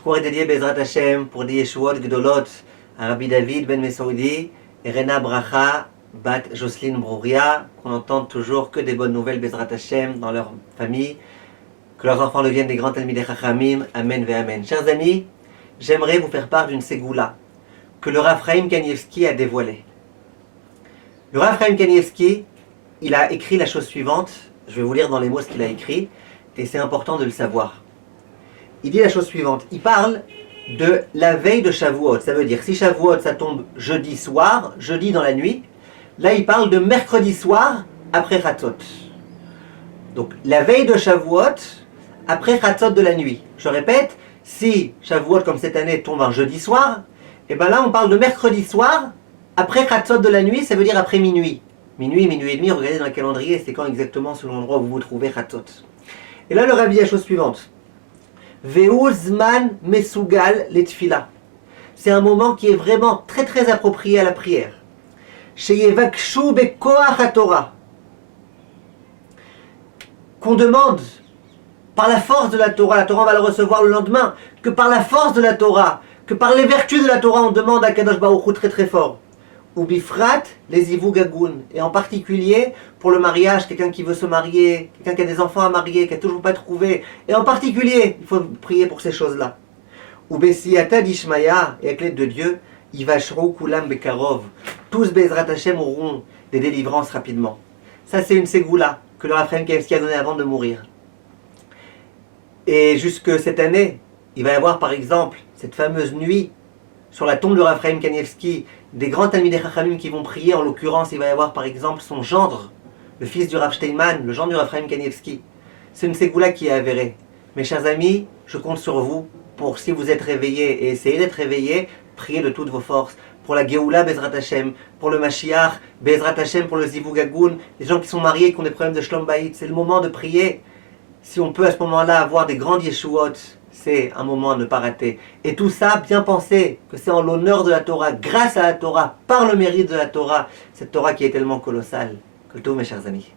Ce cours est dédié Bezrat Hashem pour des Yeshuot Gdolot à Rabbi David Ben Mesoudi et Rena Bracha Bat Jocelyne Brouria, qu'on entende toujours que des bonnes nouvelles Bezrat Hashem dans leur famille, que leurs enfants deviennent des grands Talmidei Chachamim. Amen ve Amen. Chers amis, j'aimerais vous faire part d'une ségoula que le Rav Chaim Kanievski a dévoilée. Le Rav Chaim Kanievski, il a écrit la chose suivante. Je vais vous lire dans les mots ce qu'il a écrit, et c'est important de le savoir. Il dit la chose suivante. Il parle de la veille de Shavuot. Ça veut dire, si Shavuot, ça tombe jeudi soir, jeudi dans la nuit, là, il parle de mercredi soir, après Chatzot. Donc, la veille de Shavuot, après Chatzot de la nuit. Je répète, si Shavuot, comme cette année, tombe un jeudi soir, et bien là, on parle de mercredi soir, après Chatzot de la nuit, ça veut dire après minuit. Minuit, minuit et demi, regardez dans le calendrier, c'est quand exactement selon l'endroit où vous vous trouvez Chatzot. Et là, le Rabbi dit la chose suivante. Ve'uzman mesugal letfila. C'est un moment qui est vraiment très très approprié à la prière. Sheyevakshu bekoach haTorah. Qu'on demande par la force de la Torah on va le recevoir le lendemain, que par la force de la Torah, que par les vertus de la Torah, on demande à Kadosh Baruch Hu très très fort. Ou bifrat les ivugagun, et en particulier pour le mariage, quelqu'un qui veut se marier, quelqu'un qui a des enfants à marier, qui n'a toujours pas trouvé, et en particulier, il faut prier pour ces choses-là. Ou besiata d'Ishmaya, et avec l'aide de Dieu, ivashru kulam bekarov, tous Bezrat Hashem auront des délivrances rapidement. Ça c'est une ségoula que le Rav Chaim Kanievski a donnée avant de mourir. Et jusque cette année, il va y avoir par exemple cette fameuse nuit sur la tombe de Rav Chaim Kanievski, des grands Talmidei Chachamim qui vont prier. En l'occurrence, il va y avoir par exemple son gendre, le fils du Rav Steinman, le gendre du Rav Chaim Kanievski. C'est une ségoula qui est avérée. Mes chers amis, je compte sur vous pour, si vous êtes réveillés et essayez d'être réveillés, priez de toutes vos forces pour la Géoula Bezrat Hashem, pour le Mashiach Bezrat Hashem, pour le Zivugagun, les gens qui sont mariés, qui ont des problèmes de Shlom Bayit. C'est le moment de prier. Si on peut à ce moment-là avoir des grandes Yeshuot, c'est un moment à ne pas rater. Et tout ça, bien penser que c'est en l'honneur de la Torah, grâce à la Torah, par le mérite de la Torah, cette Torah qui est tellement colossale. Kol tov, mes chers amis.